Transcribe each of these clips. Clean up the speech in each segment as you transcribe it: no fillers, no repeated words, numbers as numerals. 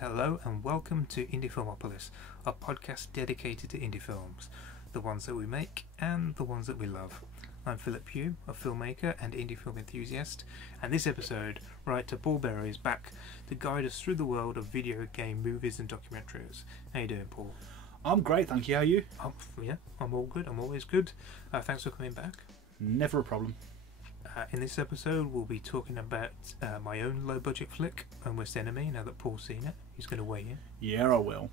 Hello and welcome to IndieFilmopolis, a podcast dedicated to indie films, the ones that we make and the ones that we love. I'm Pugh, a filmmaker and indie film enthusiast, and this episode, writer Paul Berrow is back to guide us through the world of video game movies and documentaries. How you doing, Paul? I'm great, thank you. How are you? I'm all good. I'm always good. Thanks for coming back. Never a problem. In this episode, we'll be talking about my own low-budget flick, Worst Enemy, now that Paul's seen it. He's going to weigh in. Yeah, I will.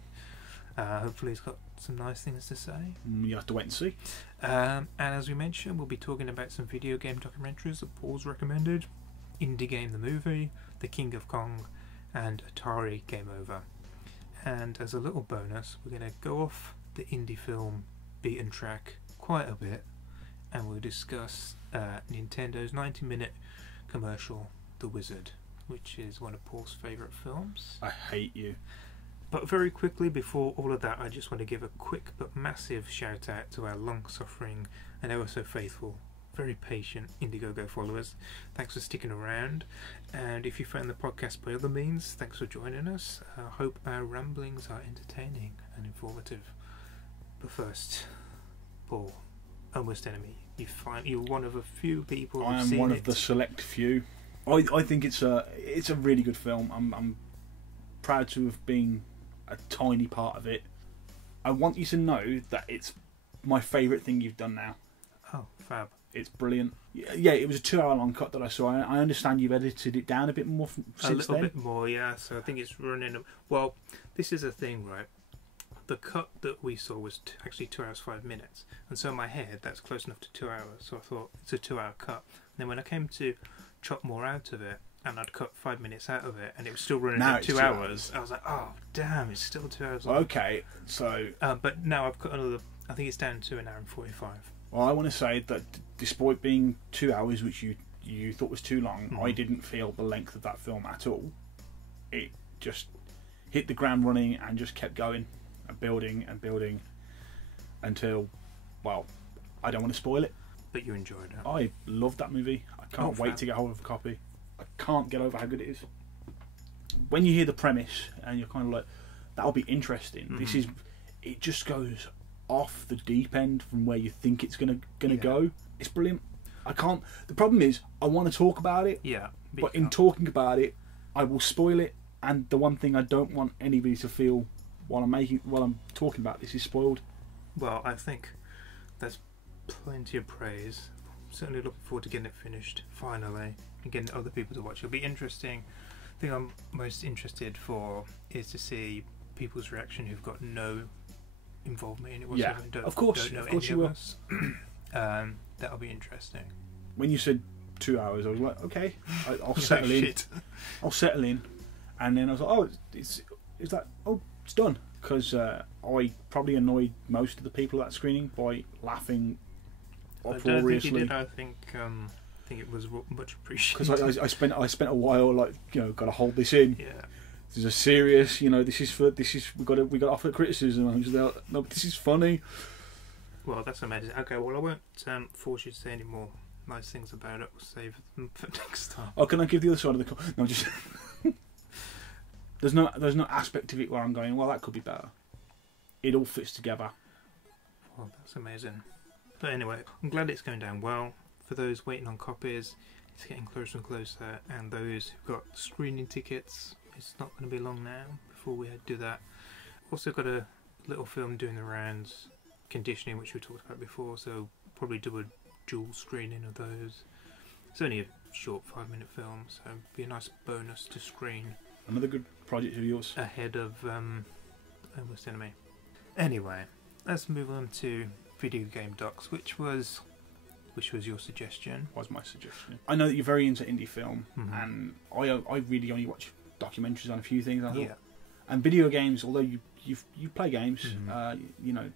Hopefully he's got some nice things to say. You have to wait and see. And as we mentioned, we'll be talking about some video game documentaries that Paul's recommended. Indie Game the Movie, The King of Kong, and Atari Game Over. And as a little bonus, we're going to go off the indie film beaten track quite a bit, and we'll discuss Nintendo's 90-minute commercial, The Wizard, which is one of Paul's favourite films. I hate you. But very quickly, before all of that, I just want to give a quick but massive shout out to our long-suffering and ever so faithful, very patient Indiegogo followers. Thanks for sticking around, and if you found the podcast by other means, thanks for joining us. I hope our ramblings are entertaining and informative. But first, Paul, Worst Enemy. You're one of a few people who've I am seen one it. of the select few. I think it's a really good film. I'm proud to have been a tiny part of it. I want you to know that it's my favourite thing you've done now. Oh, fab. It's brilliant. Yeah, it was a 2 hour long cut that I saw. I understand you've edited it down a bit more since then. A little bit more, yeah. So I think it's running. Well, this is a thing, right? The cut that we saw was actually 2 hours 5 minutes, and so in my head that's close enough to 2 hours. So I thought it's a 2 hour cut. And then when I came to chop more out of it, and I'd cut 5 minutes out of it, and it was still running at 2 hours. I was like, oh damn, it's still 2 hours long. Okay, so but now I've cut another. I think it's down to 1 hour and 45. Well, I want to say that despite being 2 hours, which you thought was too long, I didn't feel the length of that film at all. It just hit the ground running and just kept going and building until, well, I don't want to spoil it. But you enjoyed it. I loved that movie. I can't wait to get hold of a copy. I can't get over how good it is. When you hear the premise and you're kind of like, that'll be interesting. It just goes off the deep end from where you think it's gonna go. It's brilliant. The problem is I want to talk about it. Yeah. But in talking about it, I will spoil it. And the one thing I don't want anybody to feel while I'm talking about this is spoiled. Well, I think that's plenty of praise. Certainly looking forward to getting it finished finally and getting other people to watch. It'll be interesting. The thing I'm most interested for is to see people's reaction who've got no involvement in it whatsoever. Yeah, of course you will. That'll be interesting. When you said 2 hours, I was like, okay, I'll settle in. I'll settle in, and then I was like, oh, it's done, because I probably annoyed most of the people at that screening by laughing uproariously. I think it was much appreciated. Because I spent a while got to hold this in. Yeah. This is a serious, we got to offer criticism. I'm just like, no, but this is funny. Well, that's amazing. Okay, well I won't force you to say any more nice things about it. We'll save them for next time. Oh, can I give the other side of the no, just there's no aspect of it where I'm going, well, that could be better. It all fits together. Well, that's amazing. But anyway, I'm glad it's going down well. For those waiting on copies, it's getting closer and closer, and those who've got screening tickets, it's not going to be long now before we do that. Also got a little film doing the rounds, Conditioning, which we talked about before, so probably do a dual screening of those. It's only a short 5-minute film, so it'd be a nice bonus to screen. Another good project of yours. Ahead of Worst Enemy. Anyway, let's move on to video game docs, which was your suggestion. Was my suggestion. I know that you're very into indie film, and I really only watch documentaries on a few things. I thought. Yeah. And video games, although you play games,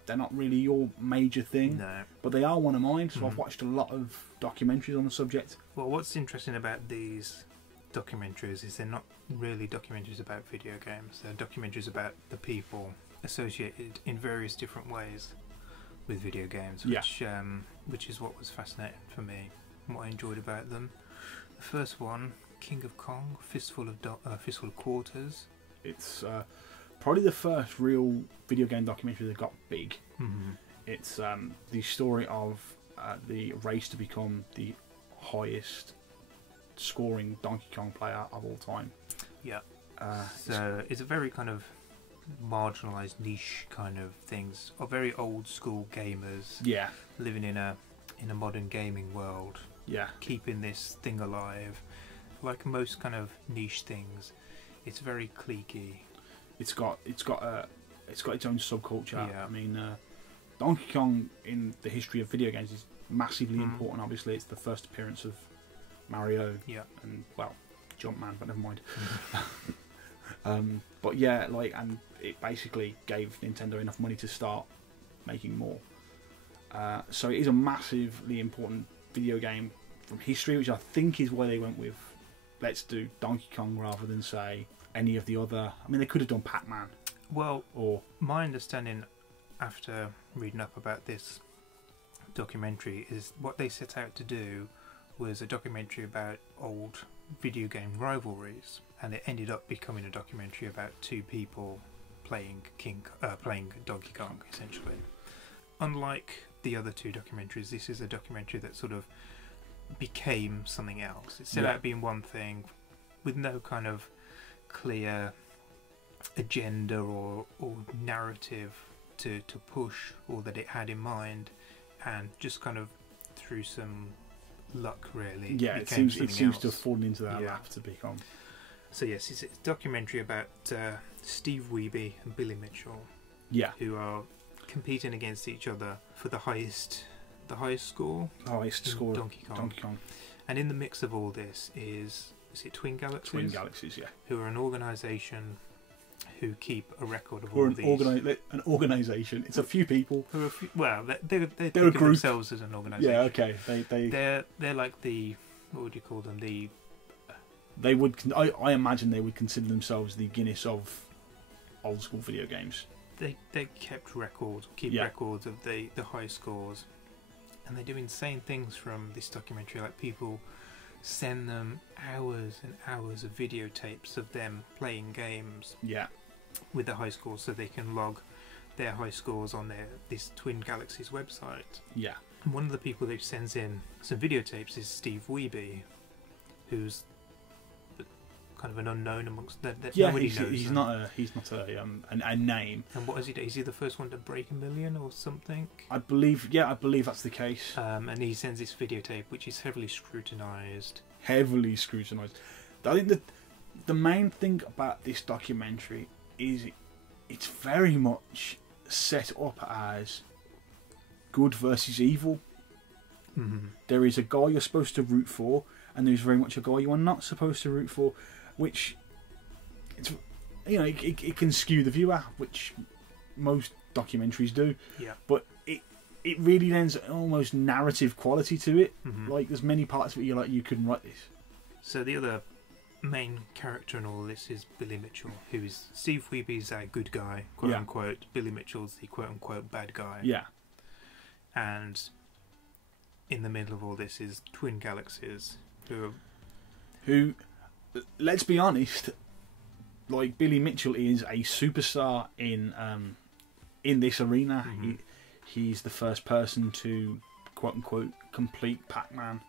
they're not really your major thing. No. But they are one of mine, so I've watched a lot of documentaries on the subject. Well, what's interesting about these documentaries is they're not really documentaries about video games. They're documentaries about the people associated in various different ways with video games, which is what was fascinating for me and what I enjoyed about them. The first one, King of Kong, Fistful of Quarters, It's probably the first real video game documentary that got big. Mm-hmm. It's the story of the race to become the highest scoring Donkey Kong player of all time. Yeah. So it's a very kind of marginalised niche kind of things, or very old school gamers. Yeah. Living in a modern gaming world. Yeah. Keeping this thing alive. Like most kind of niche things, it's very cliquey. It's got its own subculture. Yeah. I mean, Donkey Kong in the history of video games is massively important. Obviously, it's the first appearance of Mario. Yeah. And well, Jumpman, but never mind. But yeah, and it basically gave Nintendo enough money to start making more. So it is a massively important video game from history, which I think is why they went with let's do Donkey Kong rather than say any of the other. I mean, they could have done Pac-Man. Well, or my understanding after reading up about this documentary is what they set out to do was a documentary about old video game rivalries, and it ended up becoming a documentary about two people playing Donkey Kong, essentially. Unlike the other two documentaries, this is a documentary that sort of became something else. It set out being one thing with no kind of clear agenda or narrative to push, or that it had in mind, and just kind of through some luck, really. Yeah, it seems to have fallen into that lap to become. So yes, it's a documentary about Steve Wiebe and Billy Mitchell. Yeah, who are competing against each other for the highest score. Highest score. Donkey Kong. And in the mix of all this is it Twin Galaxies? Twin Galaxies, yeah. Who are an organisation who keep a record of all these. An organisation. It's a few people. They're they're think a of group. themselves as an organisation. Yeah, okay. They're like the, what would you call them? They would. I imagine they would consider themselves the Guinness of old school video games. They keep records of the high scores, and they do insane things from this documentary. Like, people send them hours and hours of videotapes of them playing games. Yeah. With the high scores, so they can log their high scores on this Twin Galaxies website. Yeah. And one of the people who sends in some videotapes is Steve Wiebe, who's kind of an unknown amongst that. Nobody knows. He's not a name. And what has he done? Is he the first one to break 1 million or something? I believe that's the case. And he sends this videotape, which is heavily scrutinised. I think the main thing about this documentary is it's very much set up as good versus evil. Mm-hmm. There is a guy you're supposed to root for, and there's very much a guy you are not supposed to root for, which it can skew the viewer, which most documentaries do. Yeah. But it really lends an almost narrative quality to it. Mm-hmm. Like, there's many parts of it you're like, you couldn't write this. So the other main character in all this is Billy Mitchell, who is Steve Wiebe's a good guy, quote unquote. Billy Mitchell's the quote unquote bad guy. Yeah. And in the middle of all this is Twin Galaxies, who, let's be honest, like, Billy Mitchell is a superstar in this arena. Mm-hmm. He's the first person to quote unquote complete Pac-Man,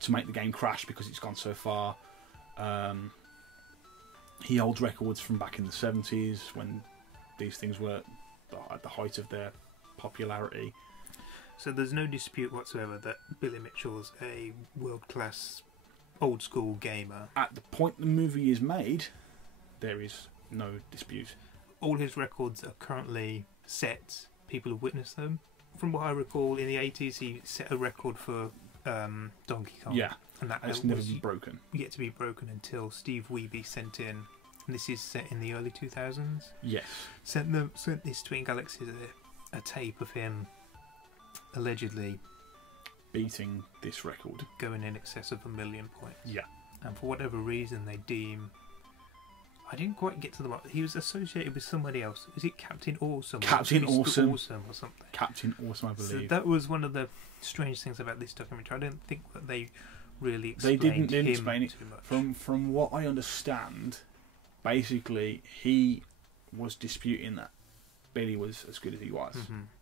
to make the game crash because it's gone so far. He holds records from back in the 70s when these things were at the height of their popularity. So there's no dispute whatsoever that Billy Mitchell's a world-class old school gamer. At the point the movie is made, there is no dispute. All his records are currently set. People have witnessed them. From what I recall, in the 80s he set a record for Donkey Kong. Yeah, and that's never been broken. Yet to be broken until Steve Wiebe sent in, and this is set in the early 2000s. Yes. Sent this Twin Galaxies a tape of him allegedly beating this record, going in excess of 1 million points. Yeah. And for whatever reason they deem, I didn't quite get to the bottom. He was associated with somebody else. Is it Captain Awesome? Captain Awesome or something. Captain Awesome, I believe. So that was one of the strange things about this documentary. I don't think that they really explained They didn't explain it too much. From what I understand, basically he was disputing that Billy was as good as he was,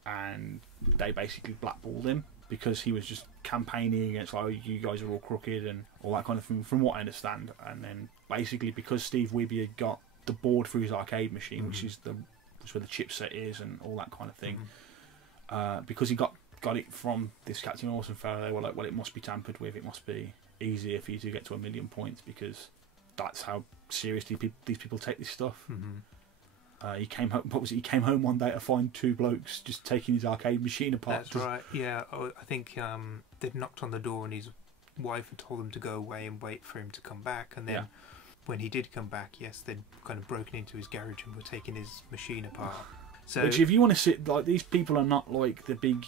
and they basically blackballed him because he was just campaigning against, oh, you guys are all crooked and all that kind of thing, from what I understand. And then basically because Steve Wiebe had got the board for his arcade machine, which is where the chipset is and all that kind of thing, because he got it from this Captain Awesome fellow, they were like, well, it must be tampered with, it must be easier for you to get to 1 million points, because that's how seriously these people take this stuff. He came home. What was it? He came home one day to find two blokes just taking his arcade machine apart. That's right. Yeah, I think they'd knocked on the door, and his wife had told him to go away and wait for him to come back. And then, when he did come back, yes, they'd kind of broken into his garage and were taking his machine apart. So, which, if you want to sit like, these people are not like the big,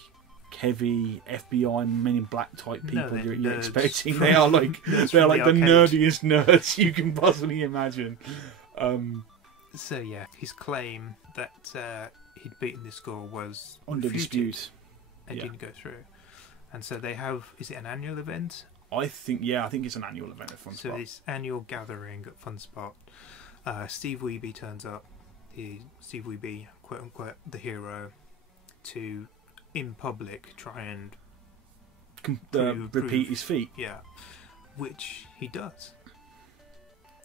heavy FBI Men in Black type people you're expecting. They are like the nerdiest nerds you can possibly imagine. So yeah, his claim that he'd beaten this score was under dispute and didn't go through. And so they have, is it an annual event? I think it's an annual event at FunSpot. So this annual gathering at FunSpot, Steve Wiebe turns up. Steve Wiebe, quote unquote, the hero, to in public try and repeat his feat. Yeah, which he does.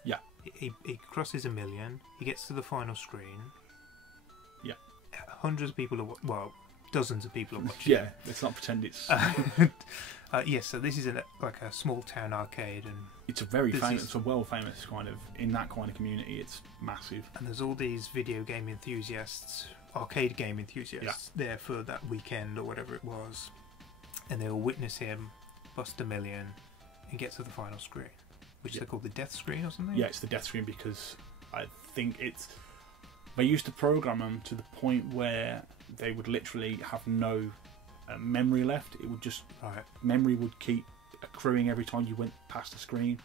Yeah. He crosses 1 million. He gets to the final screen. Yeah. Hundreds of people are dozens of people are watching. Yeah, let's not pretend it's. Yes, so this is like a small town arcade, and it's a very famous, it's a world famous kind of, in that kind of community. It's massive. And there's all these video game enthusiasts, arcade game enthusiasts there for that weekend or whatever it was, and they all witness him bust 1 million and get to the final screen. Which they call the death screen or something? Yeah, it's the death screen because I think they used to program them to the point where they would literally have no memory left. It would just memory would keep accruing every time you went past the screen.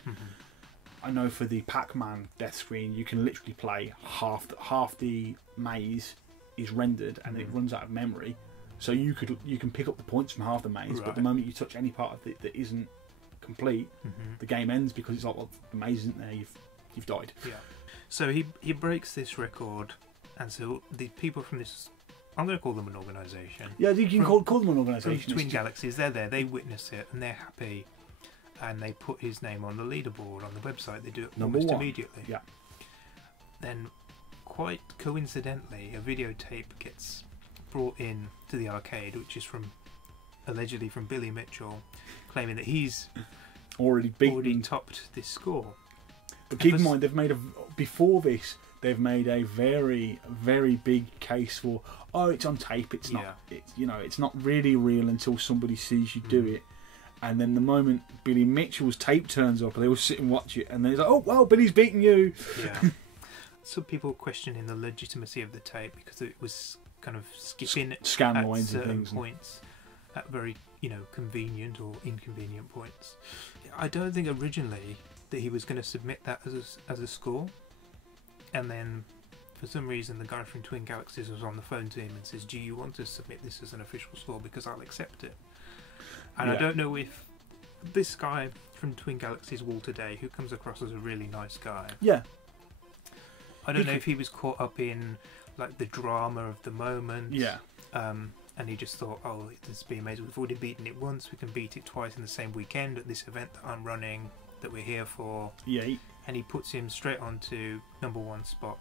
I know for the Pac-Man death screen, you can literally play half the maze is rendered and it runs out of memory, so you can pick up the points from half the maze, but the moment you touch any part of it that isn't complete, the game ends, because it's like, well, the maze isn't there, you've died. Yeah. So he breaks this record, and so the people from this, I'm going to call them an organisation. Yeah, you can call them an organisation. Twin Galaxies, they're there, they witness it, and they're happy, and they put his name on the leaderboard on the website. They do it almost immediately. Yeah. Then, quite coincidentally, a videotape gets brought in to the arcade, which is allegedly from Billy Mitchell, claiming that he's already topped this score. But keep in mind, before this, they've made a very, very big case for, oh, it's on tape, it's not, it's not really real until somebody sees you do it. And then the moment Billy Mitchell's tape turns up, they all sit and watch it, and they're like, oh, well, Billy's beating you. Yeah. Some people questioning the legitimacy of the tape because it was kind of skipping scam lines and things points at very, convenient or inconvenient points. I don't think originally that he was going to submit that as a score, and then for some reason the guy from Twin Galaxies was on the phone to him and says, do you want to submit this as an official score, because I'll accept it. And I don't know if this guy from Twin Galaxies, Walter Day, who comes across as a really nice guy, I don't know if he was caught up in like the drama of the moment, and he just thought, oh, this would be amazing, we've already beaten it once, we can beat it twice in the same weekend at this event that I'm running, that we're here for. And he puts him straight onto #1 spot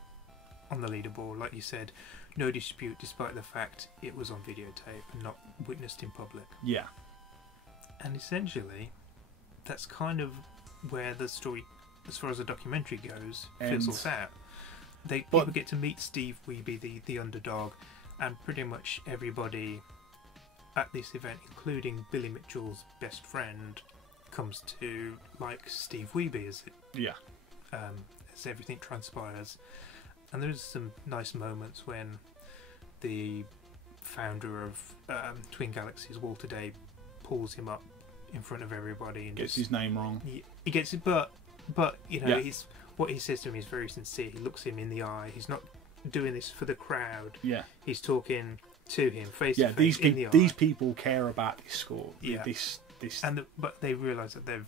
on the leaderboard, like you said, no dispute, despite the fact it was on videotape and not witnessed in public. And essentially that's kind of where the story, as far as the documentary goes, fizzles out. People get to meet Steve Wiebe, the underdog, and pretty much everybody at this event, including Billy Mitchell's best friend, comes to like Steve Wiebe as everything transpires. And there's some nice moments when the founder of Twin Galaxies, Walter Day, pulls him up in front of everybody and gets his name wrong. He gets it, but he's, what he says to him is very sincere. He looks him in the eye. He's not doing this for the crowd. He's talking to him face to face in the eye. These people care about this score. But they realise that they've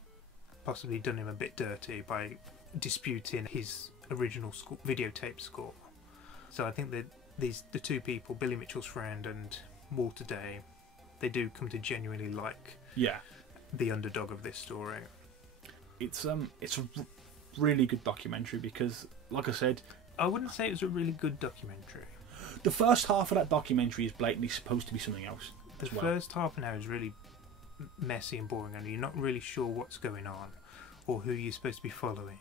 possibly done him a bit dirty by disputing his original videotape score. So I think that the two people, Billy Mitchell's friend and Walter Day, they do come to genuinely like the underdog of this story. It's a really good documentary because, like I said, I wouldn't say it was a really good documentary. The first half of that documentary is blatantly supposed to be something else. The first half an hour is really messy and boring, and you're not really sure what's going on or who you're supposed to be following.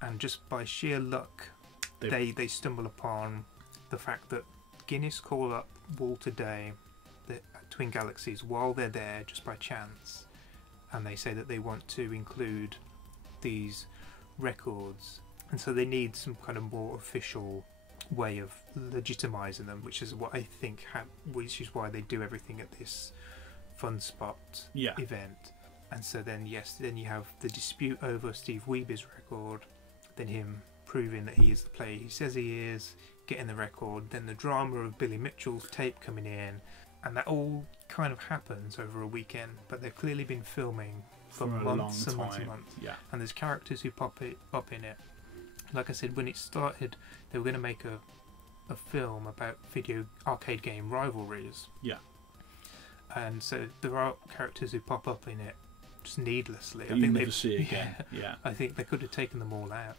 And just by sheer luck, they stumble upon the fact that Guinness call up Walter Day at Twin Galaxies while they're there just by chance, and they say that they want to include these records, and so they need some kind of more official way of legitimizing them, which is what I think which is why they do everything at this Fun Spot event. And so then you have the dispute over Steve Wiebe's record, then him proving that he is the player he says he is, getting the record, then the drama of Billy Mitchell's tape coming in, and that all kind of happens over a weekend, but they've clearly been filming for months and months and months. Yeah. And there's characters who pop up in it. Like I said, when it started, they were going to make a film about video arcade game rivalries. Yeah. And so there are characters who pop up in it just needlessly. I think never see again. Yeah. I think they could have taken them all out.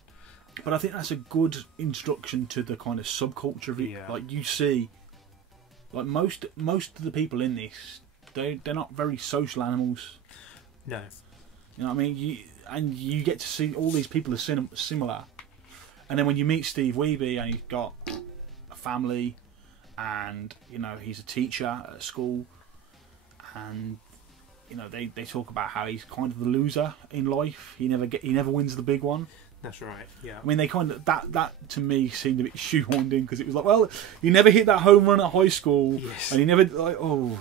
But I think that's a good introduction to the kind of subculture of it. Yeah. Like you see, like most of the people in this, they're not very social animals. No. You know what I mean? You get to see all these people are similar. And then when you meet Steve Wiebe and he's got a family, and he's a teacher at a school, and they talk about how he's kind of the loser in life. He never wins the big one. That's right. Yeah. I mean, they kind of that to me seemed a bit shoehorned in, because it was like, well, you never hit that home run at high school, yes, and he never oh.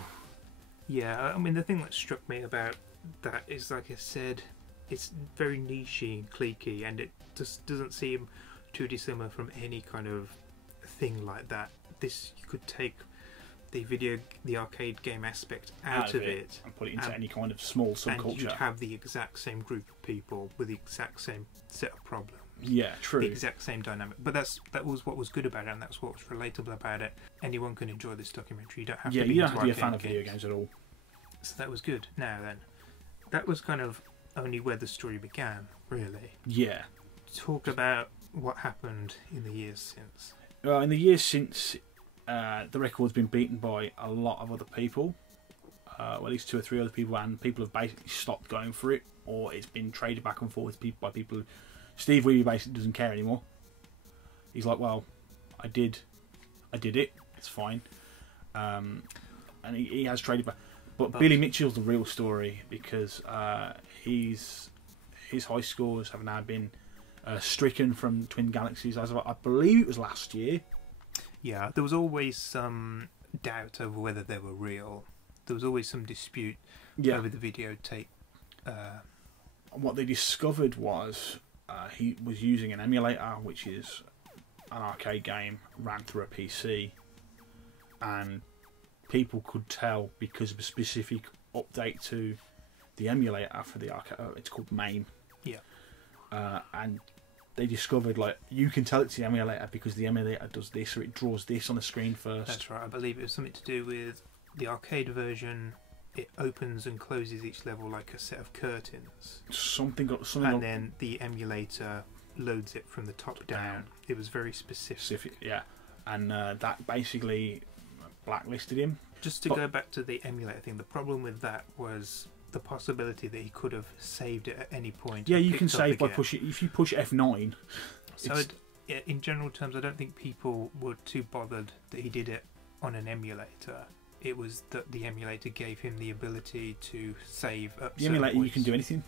Yeah, I mean, the thing that struck me about that is, like I said, it's very niche-y and cliquey, and it just doesn't seem too dissimilar from any kind of thing like that. This, you could take the arcade game aspect out of it and put it into any kind of small subculture, and you'd have the exact same group of people with the exact same set of problems. Yeah, true. The exact same dynamic. But that was what was good about it, and that's what was relatable about it. Anyone can enjoy this documentary. You don't have to be a fan of video games at all. So that was good. Now then, that was kind of only where the story began, really. Yeah. Talk about what happened in the years since. In the years since, the record's been beaten by a lot of other people. Well, at least 2 or 3 other people, and people have basically stopped going for it, or it's been traded back and forth by people. Steve Wiebe basically doesn't care anymore. He's like, well, I did it, it's fine. And he has traded back. But Billy Mitchell's the real story, because his high scores have now been stricken from Twin Galaxies as of, I believe it was last year. Yeah, there was always some doubt over whether they were real. There was always some dispute over the videotape. What they discovered was he was using an emulator, which is an arcade game ran through a PC, and people could tell because of a specific update to the emulator for the arcade. It's called MAME. Yeah. And they discovered, like, you can tell it's the emulator because the emulator does this, or it draws this on the screen first. That's right. I believe it was something to do with the arcade version. It opens and closes each level like a set of curtains. And then the emulator loads it from the top down. It was very specific. Yeah. And that basically blacklisted him. Just to go back to the emulator thing, the problem with that was the possibility that he could have saved it at any point. Yeah, you can save by pushing. If you push F9. So, in general terms, I don't think people were too bothered that he did it on an emulator. It was that the emulator gave him the ability to save up. The emulator, you can do anything.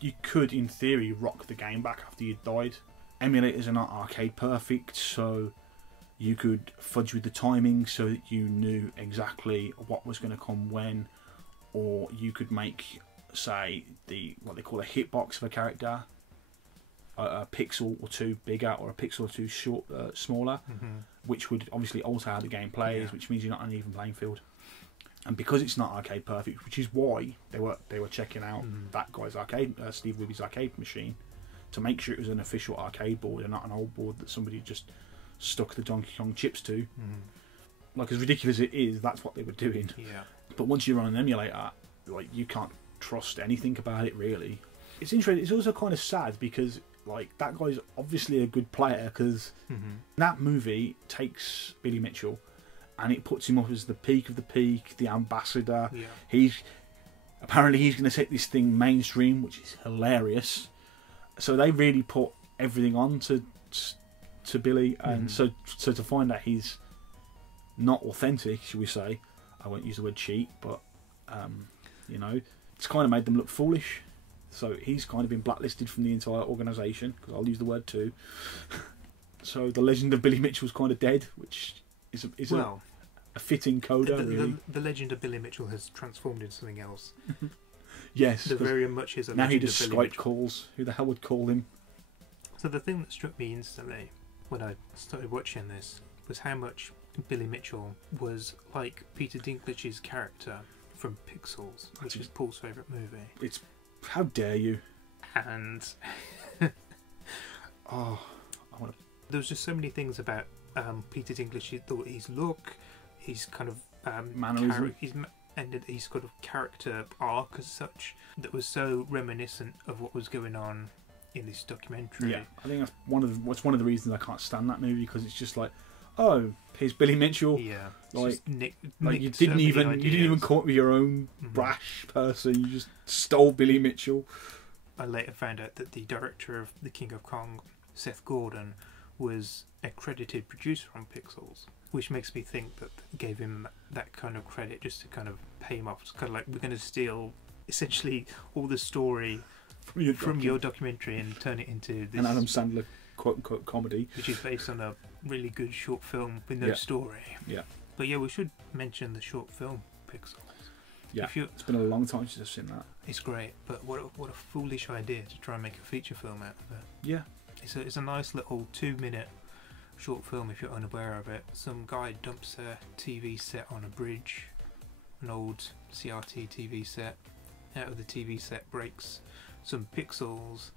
You could, in theory, rock the game back after you died. Emulators are not arcade perfect, so you could fudge with the timing so that you knew exactly what was going to come when. Or you could make, say, what they call a hitbox of a character, a pixel or 2 bigger or a pixel or 2 smaller, which would obviously alter how the game plays, which means you're not on an even playing field. And because it's not arcade perfect, which is why they were checking out that guy's Steve Wiebe's arcade machine to make sure it was an official arcade board and not an old board that somebody just stuck the Donkey Kong chips to. Like, as ridiculous as it is, that's what they were doing. Yeah. But once you run an emulator, like, you can't trust anything about it, really. It's interesting. It's also kind of sad because, like, that guy's obviously a good player, because that movie takes Billy Mitchell and it puts him up as the peak of the peak, the ambassador. Yeah. Apparently he's going to take this thing mainstream, which is hilarious. So they really put everything on to Billy, and so to find out he's not authentic, shall we say? I won't use the word cheat, but you know, it's kind of made them look foolish. So he's kind of been blacklisted from the entire organisation, because I'll use the word too. So the legend of Billy Mitchell's kind of dead, which is a fitting coda, really. The legend of Billy Mitchell has transformed into something else. Yes. There very much is a legend now he does of Billy Skype Mitchell. calls. Who the hell would call him? So the thing that struck me instantly when I started watching this was how much Billy Mitchell was like Peter Dinklage's character from Pixels, which is Paul's favourite movie. It's... How dare you? And... Oh, I want to... There was just so many things about Peter Dinklage. He thought his look, his kind of... mannerism. He's got a character arc as such that was so reminiscent of what was going on in this documentary. Yeah, I think that's one of the reasons I can't stand that movie, because it's just like, oh, here's Billy Mitchell. Yeah, like you so didn't even come up with your own brash person. You just stole Billy Mitchell. I later found out that the director of The King of Kong, Seth Gordon, was a credited producer on Pixels, which makes me think that gave him that kind of credit just to kind of pay him off. It's kind of like, we're going to steal essentially all the story from your documentary and turn it into this... An Adam Sandler quote-unquote comedy. Which is based on a really good short film with no story. Yeah. But yeah, we should mention the short film Pixels. Yeah, it's been a long time since I've seen that. It's great, but what a foolish idea to try and make a feature film out of it. Yeah. It's a nice little 2-minute short film if you're unaware of it. Some guy dumps a TV set on a bridge, an old CRT TV set. Out of the TV set breaks some pixels,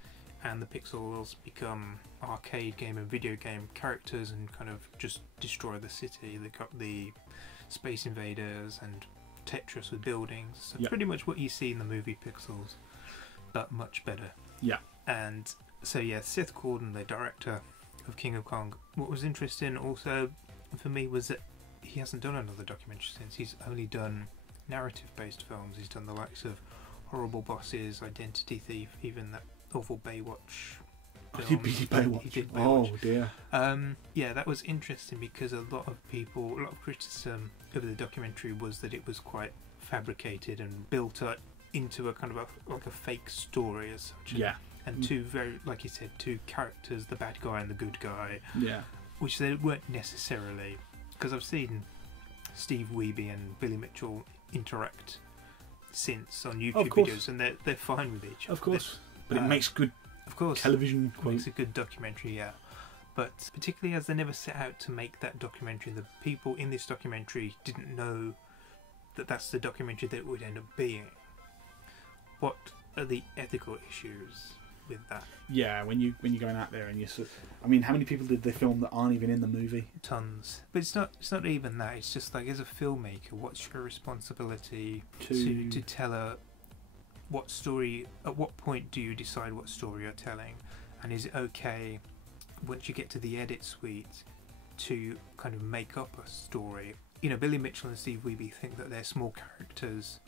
and the pixels become arcade game and video game characters and kind of just destroy the city. They got the Space Invaders and Tetris with buildings. So pretty much what you see in the movie Pixels, but much better. Yeah. And so yeah, Seth Gordon, the director of King of Kong. What was interesting also for me was that he hasn't done another documentary since. He's only done narrative-based films. He's done the likes of Horrible Bosses, Identity Thief, even that awful Baywatch film. He did Baywatch. Oh dear. Yeah, that was interesting because a lot of criticism over the documentary was that it was quite fabricated and built up into a kind of like a fake story as such. Yeah. And two very, like you said, two characters, the bad guy and the good guy. Yeah. Which they weren't necessarily, because I've seen Steve Wiebe and Billy Mitchell interact since on YouTube videos, and they're fine with each other. Of course, but it makes good television. Makes a good documentary, yeah. But particularly as they never set out to make that documentary, the people in this documentary didn't know that that's the documentary that it would end up being. What are the ethical issues with that? Yeah, when you're going out there and I mean, how many people did they film that aren't even in the movie? Tons. But it's not even that. It's just like, as a filmmaker, what's your responsibility to tell what story? At what point do you decide what story you're telling? And is it okay once you get to the edit suite to kind of make up a story? You know, Billy Mitchell and Steve Wiebe think that they're small characters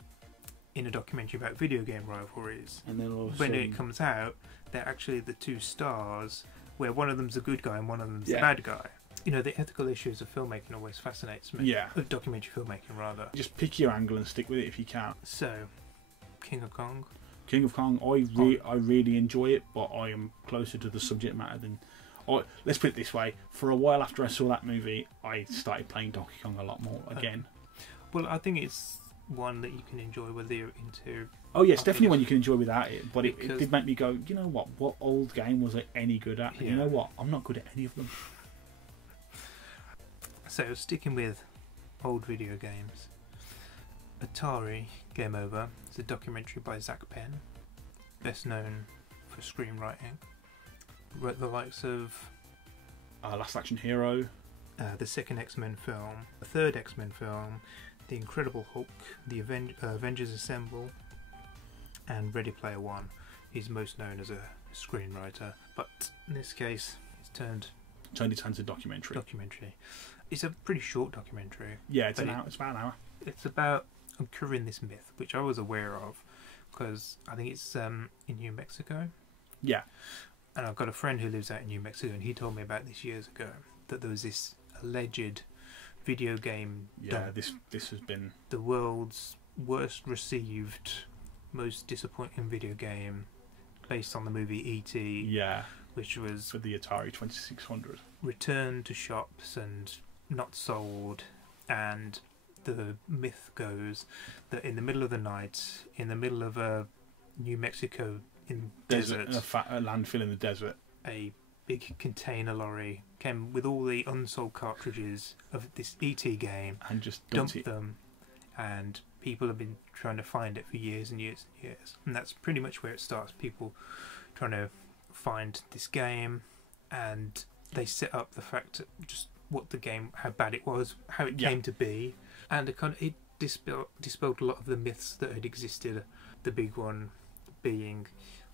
in a documentary about video game rivalries, and then when it comes out, they're actually the two stars, where one of them's a good guy and one of them's the bad guy. You know, the ethical issues of filmmaking always fascinates me. Yeah. Of documentary filmmaking, rather. Just pick your angle and stick with it if you can. So, King of Kong. King of Kong, I really enjoy it, but I am closer to the subject matter than... let's put it this way, for a while after I saw that movie, I started playing Donkey Kong a lot more again. Well, I think it's one that you can enjoy whether you're into... Oh yes, definitely one you can enjoy without it, but it did make me go, you know what old game was I any good at? And you know what, I'm not good at any of them. So, sticking with old video games, Atari Game Over is a documentary by Zach Penn, best known for screenwriting. wrote the likes of Last Action Hero. the second X-Men film, the third X-Men film, The Incredible Hulk, The Avengers Assemble, and Ready Player One. He's most known as a screenwriter, but in this case, he's turned Turned its hand to documentary. It's a pretty short documentary. Yeah, it's about an hour. It's about uncovering this myth, which I was aware of, because I think it's in New Mexico. Yeah. And I've got a friend who lives out in New Mexico, and he told me about this years ago, that there was this alleged video game dump. This has been the world's worst received, most disappointing video game, based on the movie E.T. Yeah. Which was for the Atari 2600. Returned to shops and not sold, and the myth goes that in the middle of the night, in the middle of a New Mexico desert, a landfill in the desert, a big container lorry came with all the unsold cartridges of this E.T. game and just dumped them, and people have been trying to find it for years and years and years. And that's pretty much where it starts. People trying to find this game, and they set up the fact that just what the game, how bad it was, how it came to be, and it dispelled a lot of the myths that had existed. The big one being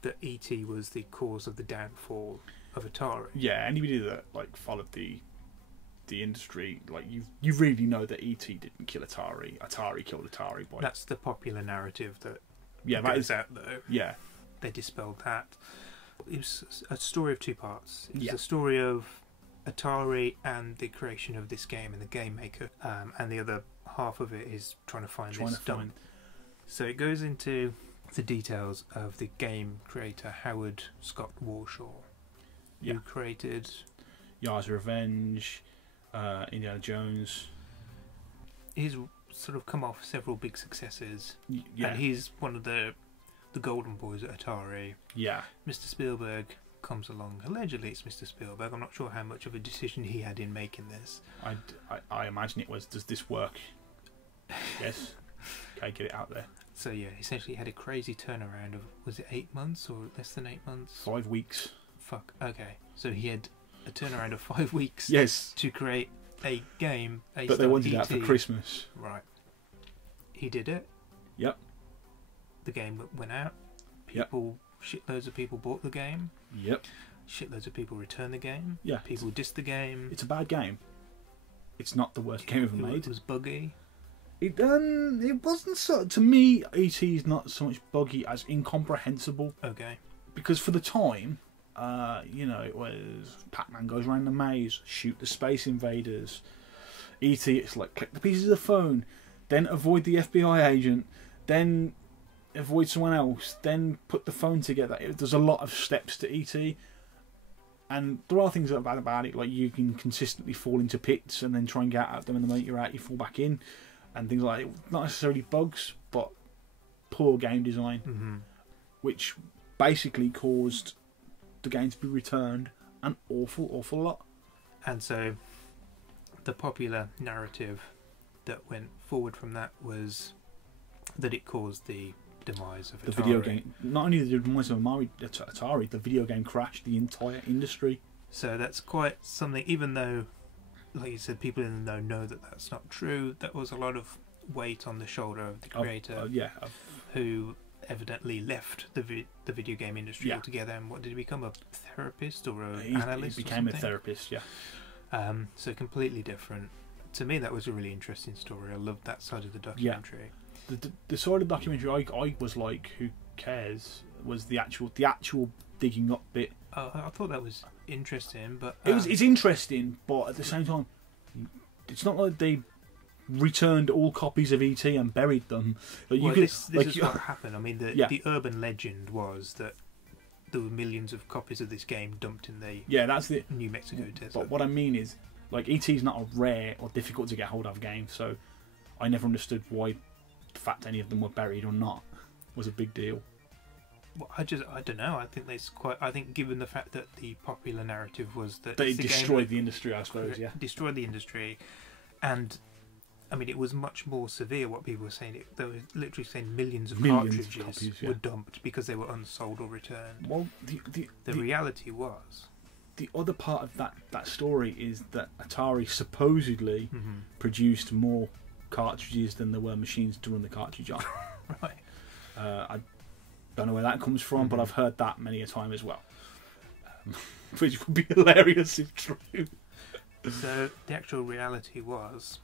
that E.T. was the cause of the downfall of Atari. Yeah, anybody that followed the industry, you really know that E.T. didn't kill Atari. Atari killed Atari. That's the popular narrative that goes out though. Yeah, they dispelled that. It was a story of two parts. It was a story of Atari and the creation of this game and the Game Maker, and the other half of it is trying to find this dump. So it goes into the details of the game creator Howard Scott Warshaw, who created Yars' Revenge, Indiana Jones. He's sort of come off several big successes, Yeah, and he's one of the golden boys at Atari. Yeah, Mr. Spielberg comes along. Allegedly, it's Mr. Spielberg. I'm not sure how much of a decision he had in making this. I imagine it was, does this work? Yes. Okay, get it out there. So yeah, essentially had a crazy turnaround of, was it 8 months or less than 8 months? 5 weeks. Fuck. Okay, so he had a turnaround of 5 weeks. Yes. To create a game. But they wanted that for Christmas. Right. He did it. Yep. The game went out. Shitloads of people bought the game. Yep. Shitloads of people returned the game. Yeah. People dissed the game. It's a bad game. It's not the worst game ever made. It was buggy. It wasn't so. To me, E.T. is not so much buggy as incomprehensible. Okay. Because for the time, it was Pac-Man goes around the maze, shoot the space invaders. E.T. it's like click the pieces of the phone, then avoid the FBI agent, then avoid someone else, then put the phone together. There's a lot of steps to E.T. And there are things that are bad about it, like you can consistently fall into pits and then try and get out of them, and the moment you're out, you fall back in, and things like that. Not necessarily bugs, but poor game design, which basically caused the game to be returned an awful lot. And so the popular narrative that went forward from that was that it caused the demise of Atari. The video game, not only the demise of Atari, the video game crashed the entire industry. So that's quite something, even though, like you said, people in the know that that's not true. That was a lot of weight on the shoulder of the creator, who evidently left the video game industry altogether. And what did he become, a therapist or an analyst? He became a therapist, so completely different. To me, that was a really interesting story. I loved that side of the documentary. The side of the documentary I was like, who cares? Was the actual digging up bit. I thought that was interesting, but it's interesting, but at the same time, it's not like they returned all copies of E.T. and buried them. This is what happened. I mean, the urban legend was that there were millions of copies of this game dumped in the that's the New Mexico desert. But what I mean is, E.T. is not a rare or difficult to get hold of game, so I never understood why the fact any of them were buried or not was a big deal. Well, I don't know. I think given the fact that the popular narrative was that they destroyed the industry, I suppose. Destroyed the industry, and I mean, it was much more severe what people were saying. They were literally saying millions of Millions of cartridges copies, yeah. were dumped because they were unsold or returned. Well, the reality was... The other part of that story is that Atari supposedly produced more cartridges than there were machines to run the cartridge on. Right. I don't know where that comes from, but I've heard that many a time as well. Which would be hilarious if true. So the actual reality was,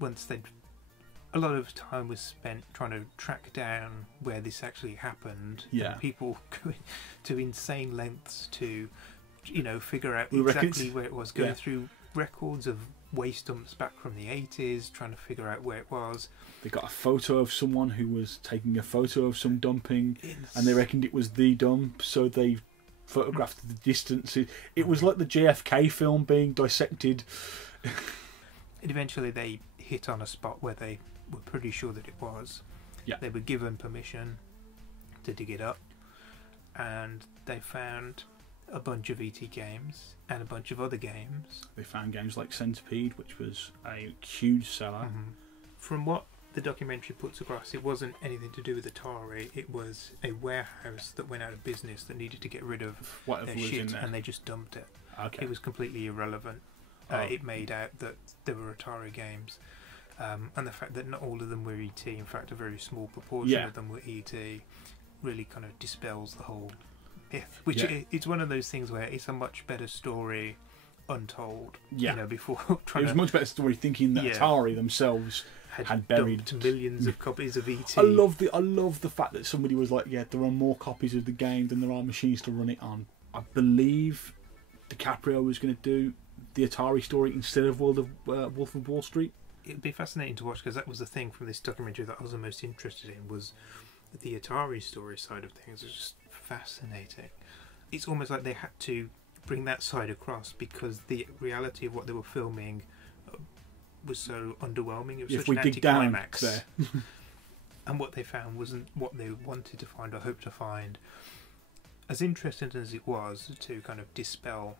a lot of time was spent trying to track down where this actually happened. Yeah. And people going to insane lengths to, figure out exactly where it was. Going through records of waste dumps back from the 80s, trying to figure out where it was. They got a photo of someone who was taking a photo of some dumping, and they reckoned it was the dump, so they photographed the distance. It was like the JFK film being dissected. And eventually they hit on a spot where they were pretty sure that it was. Yeah. They were given permission to dig it up, and they found a bunch of ET games and a bunch of other games. They found games like Centipede, which was a huge seller. From what the documentary puts across, it wasn't anything to do with Atari. It was a warehouse that went out of business that needed to get rid of whatever their was shit, in there. and they just dumped it. Okay. It was completely irrelevant. It made out that there were Atari games, and the fact that not all of them were ET, in fact a very small proportion of them were ET, really kind of dispels the whole myth. Which it's one of those things where it's a much better story untold. Before trying it was a much better story thinking that Atari themselves had buried millions of copies of ET. I love the fact that somebody was like, there are more copies of the game than there are machines to run it on. I believe DiCaprio was going to do the Atari story instead of Wolf of Wall Street. It'd be fascinating to watch, because that was the thing from this documentary that I was the most interested in, was the Atari story side of things. It's just fascinating. It's almost like they had to bring that side across because the reality of what they were filming was so underwhelming. It was such an anticlimax. There. And what they found wasn't what they wanted to find or hoped to find. As interesting as it was to kind of dispel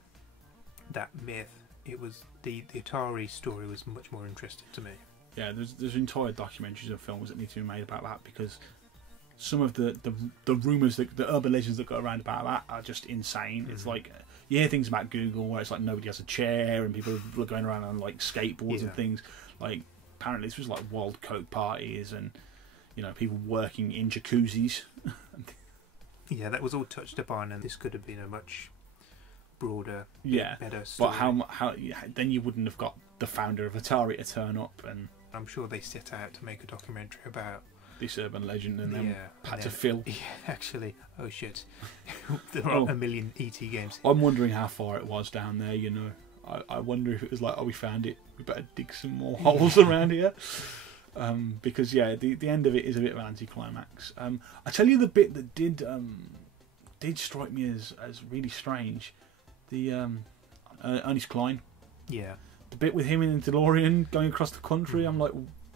that myth, it was the Atari story was much more interesting to me. Yeah, there's entire documentaries and films that need to be made about that, because some of the rumours, the urban legends that go around about that are just insane. It's like, you hear things about Google where it's like nobody has a chair and people are going around on like skateboards and things. Like, apparently this was like wild coke parties and people working in jacuzzis. Yeah, that was all touched upon, and this could have been a much broader, better story. But how then you wouldn't have got the founder of Atari to turn up, and I'm sure they set out to make a documentary about this urban legend, and then had to fill. Yeah, actually, oh shit, there are a million ET games. I'm wondering how far it was down there. I wonder if it was like, we found it, we better dig some more holes around here. Because the end of it is a bit of an anticlimax. I tell you the bit that did strike me as really strange. The Ernest Cline. Yeah. The bit with him in the DeLorean going across the country. I'm like,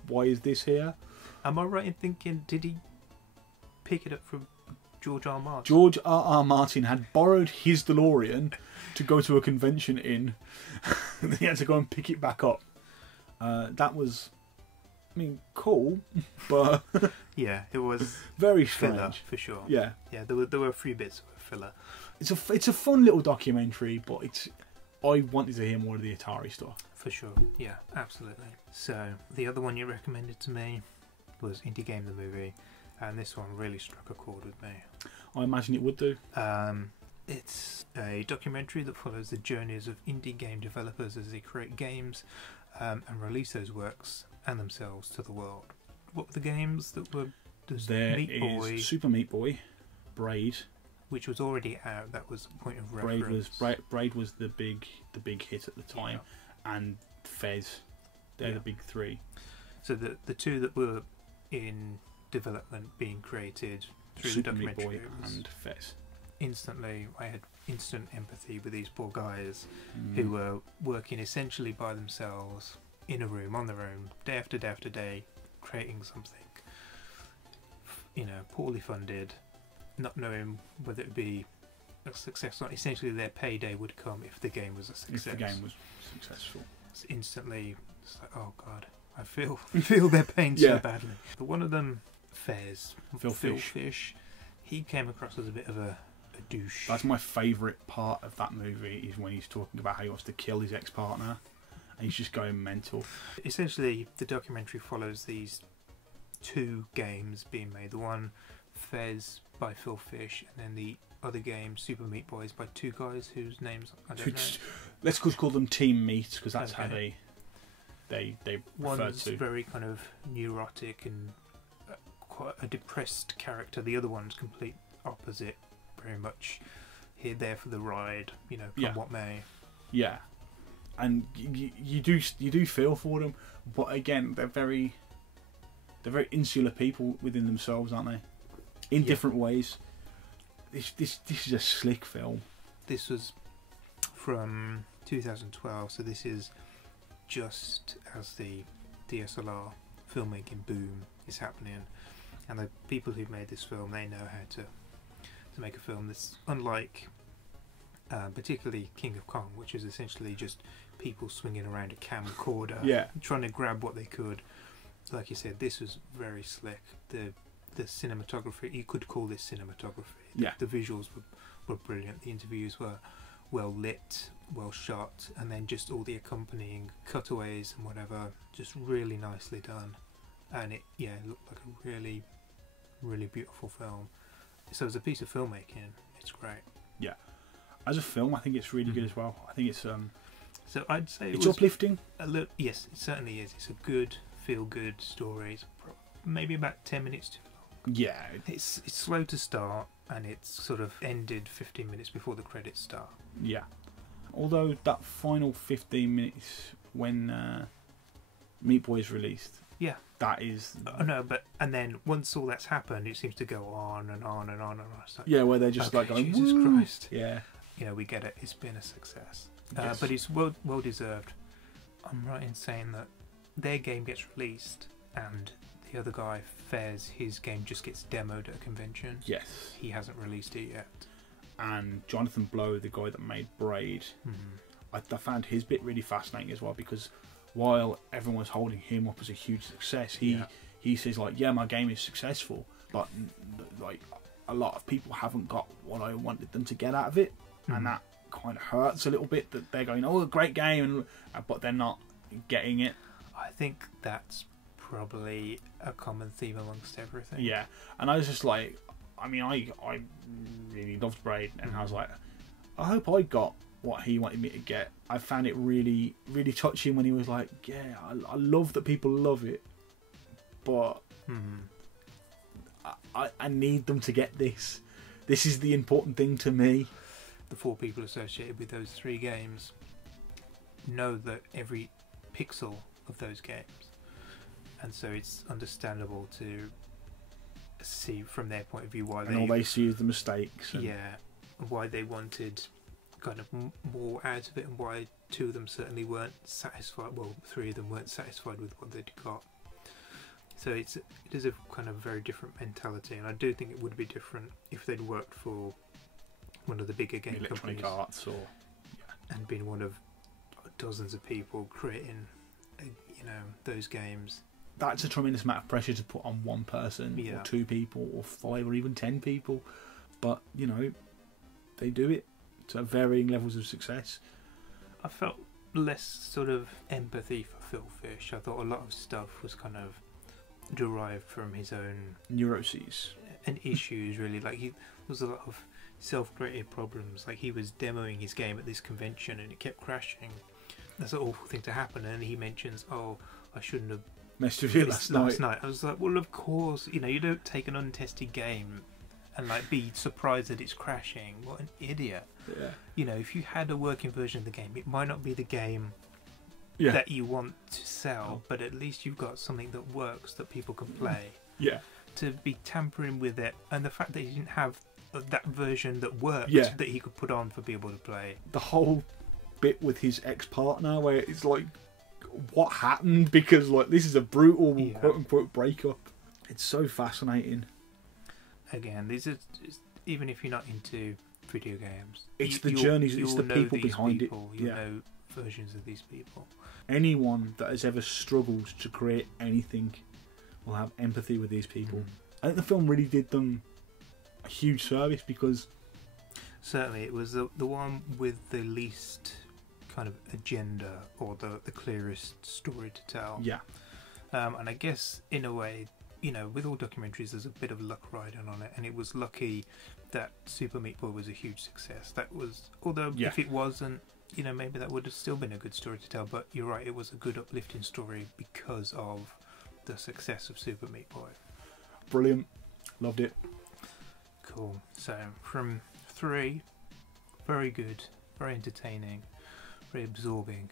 why is this here? Am I right in thinking, did he pick it up from George R. Martin? George R. Martin had borrowed his DeLorean to go to a convention in. And he had to go and pick it back up. That was, cool, but yeah, it was very filler strange for sure. Yeah, there were a few bits of filler. It's a fun little documentary, but I wanted to hear more of the Atari stuff. For sure, yeah, absolutely. So the other one you recommended to me was Indie Game the Movie, and this one really struck a chord with me. I imagine it would do. It's a documentary that follows the journeys of indie game developers as they create games and release those works and themselves to the world. What were the games that were? There Meat Boy, is Super Meat Boy, Braid, which was already out. That was a point of reference. Braid was the big hit at the time, and Fez. They're the big three. So the two that were in development being created through Super the Meat documentary Boy and Fez. Instantly, I had instant empathy with these poor guys who were working essentially by themselves in a room on their own, day after day after day, creating something. Poorly funded, not knowing whether it would be a success or not. Essentially, their payday would come if the game was a success. If the game was successful. It's instantly, it's like, oh god, I feel their pain Yeah. so badly. But one of them, Fez, Phil Fish, he came across as a bit of a douche. That's my favourite part of that movie, is when he's talking about how he wants to kill his ex-partner, and he's just going mental. Essentially, the documentary follows these two games being made. The one, Fez by Phil Fish, and then the other game, Super Meat Boys, by two guys whose names I don't know. Let's just call them Team Meat, because that's how Okay. they refer One's to. very kind of neurotic and quite a depressed character. The other one's complete opposite, very much here there for the ride, you know, come what may. Yeah, and you do feel for them, but again, they're very insular people within themselves, aren't they? In different ways. This is a slick film. This was from 2012, so this is just as the DSLR filmmaking boom is happening, and the people who made this film, they know how to make a film that's unlike particularly King of Kong, which is essentially just people swinging around a camcorder, trying to grab what they could. Like you said, this was very slick. The cinematography, you could call this cinematography. The visuals were brilliant. The interviews were well lit, well shot, and then just all the accompanying cutaways and whatever, just really nicely done. And it looked like a really, really beautiful film. So as a piece of filmmaking, it's great. Yeah. As a film, I think it's really good as well. I think it's so I'd say it's uplifting. Yes, it certainly is. It's a good, feel-good story. It's maybe about 10 minutes too long. Yeah. It's slow to start, and it's sort of ended 15 minutes before the credits start. Yeah. Although that final 15 minutes when Meat Boy is released, that is. No, and then once all that's happened, it seems to go on and on and on and on. Like, where they're just like going, Jesus Woo! Christ. Yeah. You know, we get it. It's been a success, Yes. but it's well deserved. I'm right in saying that their game gets released, and the other guy, Fez, his game just gets demoed at a convention. Yes. He hasn't released it yet. And Jonathan Blow, the guy that made Braid, I found his bit really fascinating as well, because while everyone's holding him up as a huge success, he says like, my game is successful, but like a lot of people haven't got what I wanted them to get out of it, and that kind of hurts a little bit, that they're going, a great game, but they're not getting it. I think that's probably a common theme amongst everything. Yeah, and I was just like, I mean, I really loved Braid, and I was like, I hope I got what he wanted me to get. I found it really, really touching when he was like, I love that people love it, but I need them to get this. This is the important thing to me. The 4 people associated with those 3 games know that every pixel of those games, and so it's understandable to see from their point of view why all they see is the mistakes. Why they wanted kind of more out of it, and why 2 of them certainly weren't satisfied. Well, 3 of them weren't satisfied with what they'd got. So it is a kind of very different mentality, and I do think it would be different if they'd worked for one of the bigger game Electronic companies, Arts, or and been one of dozens of people creating, those games. That's a tremendous amount of pressure to put on one person, or 2 people, or 5, or even 10 people. But they do it to varying levels of success. I felt less sort of empathy for Phil Fish. I thought a lot of stuff was kind of derived from his own neuroses and issues, really. Like, there was a lot of self-created problems. Like, he was demoing his game at this convention and it kept crashing. That's an awful thing to happen. And he mentions, I shouldn't have messed with it last night. I was like, well, of course, you don't take an untested game and be surprised that it's crashing. What an idiot. Yeah. If you had a working version of the game, it might not be the game that you want to sell, but at least you've got something that works, that people can play. Yeah. To be tampering with it, and the fact that he didn't have that version that worked, that he could put on for people to play. The whole bit with his ex-partner, where it's like, what happened? Because this is a brutal quote-unquote breakup. It's so fascinating. Again, these are even if you're not into video games, it's the journeys, it's the people behind it. You know versions of these people. Anyone that has ever struggled to create anything will have empathy with these people. I think the film really did them a huge service, because certainly it was the one with the least kind of agenda, or the clearest story to tell. Yeah. And I guess in a way, you know, with all documentaries there's a bit of luck riding on it, and it was lucky that Super Meat Boy was a huge success. That was, although if it wasn't, you know, maybe that would have still been a good story to tell, but you're right, it was a good uplifting story because of the success of Super Meat Boy. Brilliant. Loved it. Cool. So from 3 very good, very entertaining, very absorbing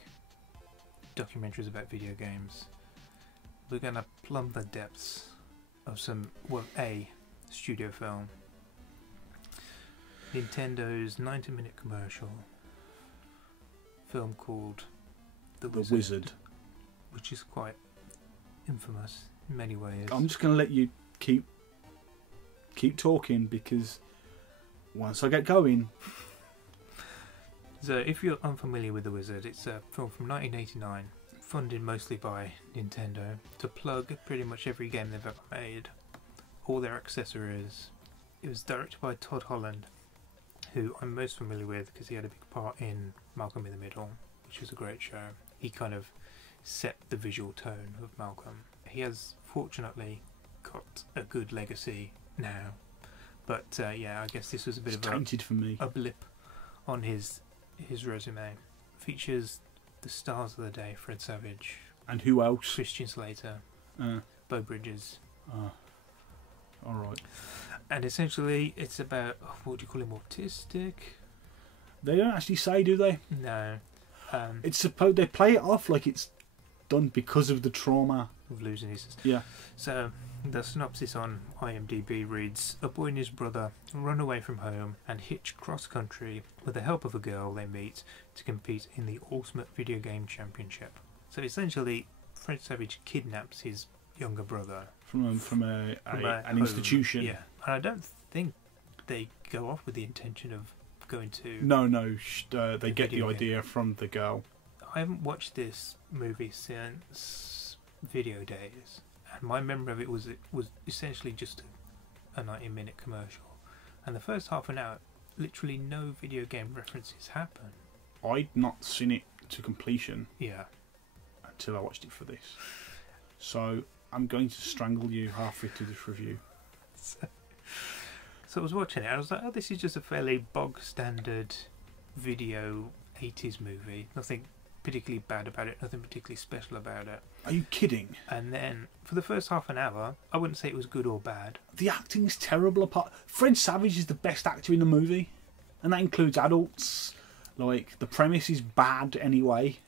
documentaries about video games, we're going to plumb the depths of some, well, a studio film. Nintendo's 90-minute commercial film called The Wizard, which is quite infamous in many ways. I'm just going to let you keep talking, because once I get going... So if you're unfamiliar with The Wizard, it's a film from 1989, funded mostly by Nintendo to plug pretty much every game they've ever made, all their accessories. It was directed by Todd Holland, who I'm most familiar with because he had a big part in Malcolm in the Middle, which was a great show. He kind of set the visual tone of Malcolm. He has fortunately got a good legacy now, but yeah, I guess this was a bit of tainted for me. A blip on his resume. Features the stars of the day: Fred Savage, and who else? Christian Slater, Beau Bridges. All right. And essentially, it's about, what do you call him, autistic? They don't actually say, do they? No. It's supposed they play it off like it's done because of the trauma of losing his sister. Yeah. So the synopsis on IMDb reads: a boy and his brother run away from home and hitch cross country with the help of a girl they meet to compete in the Ultimate Video Game Championship. So essentially, Fred Savage kidnaps his younger brother from an institution. Yeah, and I don't think they go off with the intention of going to. No, they get the idea from the girl. I haven't watched this movie since video days, and my memory of it was essentially just a 90-minute commercial, and the first half an hour, literally no video game references happen. I'd not seen it to completion. Yeah. Until I watched it for this, so I'm going to strangle you halfway through this review. So I was watching it and I was like, oh, this is just a fairly bog standard video 80s movie. Nothing particularly bad about it, nothing particularly special about it. Are you kidding? And then for the first half an hour, I wouldn't say it was good or bad. The acting is terrible. Apart, Fred Savage is the best actor in the movie, and that includes adults. Like, the premise is bad anyway.